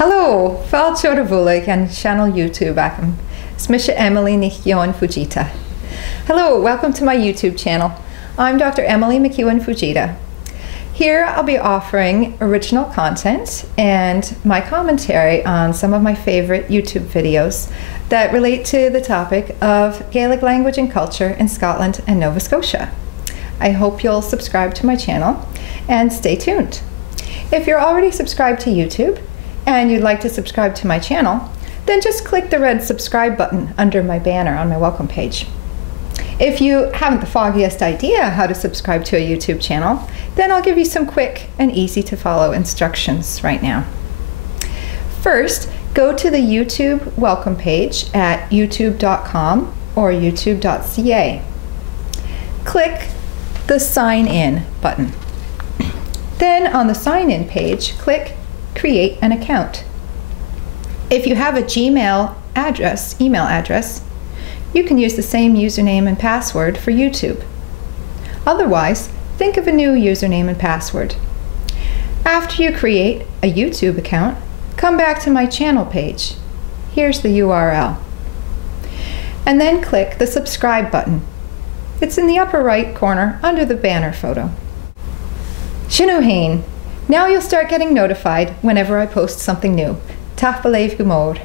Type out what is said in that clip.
Hallo, Fàilte and channel YouTube acum. Smisha Emily McEwan-Fujita. Hello, welcome to my YouTube channel. I'm Dr. Emily McEwan-Fujita. Here I'll be offering original content and my commentary on some of my favorite YouTube videos that relate to the topic of Gaelic language and culture in Scotland and Nova Scotia. I hope you'll subscribe to my channel and stay tuned. If you're already subscribed to YouTube and you'd like to subscribe to my channel, then just click the red subscribe button under my banner on my welcome page. If you haven't the foggiest idea how to subscribe to a YouTube channel, then I'll give you some quick and easy to follow instructions right now. First, go to the YouTube welcome page at youtube.com or youtube.ca. Click the sign in button. Then on the sign in page, click create an account. If you have a Gmail email address, you can use the same username and password for YouTube. Otherwise, think of a new username and password. After you create a YouTube account, come back to my channel page. Here's the URL. And then click the subscribe button. It's in the upper right corner under the banner photo. Shinuhain. Now you'll start getting notified whenever I post something new. Taf b'lev g'mod.